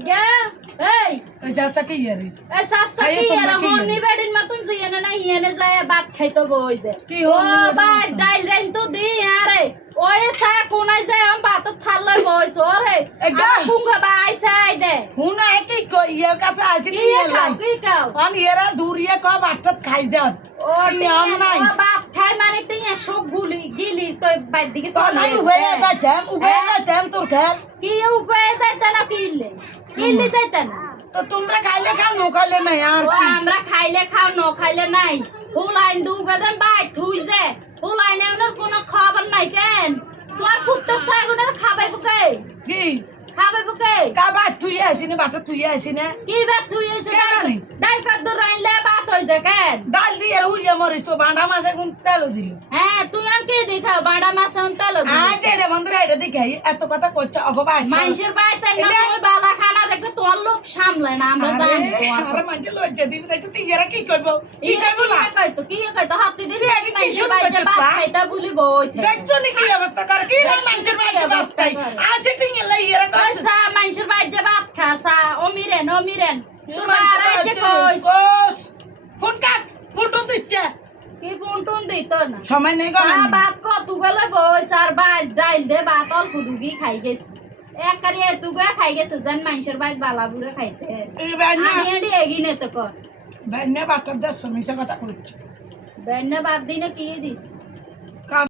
গে এই চাচা কি ইয়ারে এ সাসা কি এর হনি বেডিন মতন জিয়েনা না হিয়েনে যায় ভাত খাইতো বই যে কি ও হনি ভাই ডাইল রাইন তো দি আরে ওই সা কোনাই যায় আম ভাত থাললে বইছ ওরে কুঙ্গা বাই সাই দে হুনা কি কই ইয়ার কাছে আইছি কি খাও কি খাও পান ইয়ারা দূরিয়ে ক ভাতটা খাই যান ও নিয়ম নাই ও ভাত খাই মানে টিয়া সব গিলি তো বাইর দিকে তো নাই উবে যাইতাম তোর খেল কি উপায় যাইতা না কিনলে যাইতা না তো তোমরা খাইলে খাও নো খাইলে নাই আর ও কি আমরা খাইলে খাও ন খাইলে নাই হুলাইন দুগাদান বাই থুই যে হুলাইনে ওনার কোনো খাবার নাই কেন তোর কুত্তা সাগুনের খাবাই বুকে কি খাবাই বুকে কাবা তুই আসিনি বাটা তুই আসিনে কি বাত থুই এসে জানি ডাই কাদুর রাইলে বাত হই যায় কেন ডাল দিয়ে হুইয়া মরিছো বাঁধা মাছে কোন তেল দিল হ্যাঁ তুই আর কি দেখা বাড়া মাছ আনতাল আজ এটা বন্ধুরা এটা দেখাই এত কথা কইছ অগবা মানুষের বাইতে না তুমি বালা খানা দেখলে তোর লোক সামলে না আমরা জানি আরে মানুষ লজ্জা দিবি তাই তুই এরা কি কইবো কি কইবো না কি কইতো হাতে দিছি মানুষের বাইতে ভাত খাইতা বলি বই দেখছো নি কি অবস্থা করে কি রে মানুষের বাইরে বাস্তাই আজ টিং লাই এরা কইসা মানুষের বাইতে ভাত খাসা ও মিরেন তোমার আইছে কইস ফোন কাট ফটো দিচ্ছে কি ফোন দিত না সময় নেই গো ভাত কত গেলে বই সার ভাত ডাইল দে ভাত অল্প দুগি খাই গেছে এক কারি এতুগা খাই গেছে জান মানুষের বাইত বালাবুরে খাইতে আমি এডি এগিনে তো কর বেন্নে বাটার 150 মিছা কথা কইছ বেন্নে বাদ দিনে কি দিস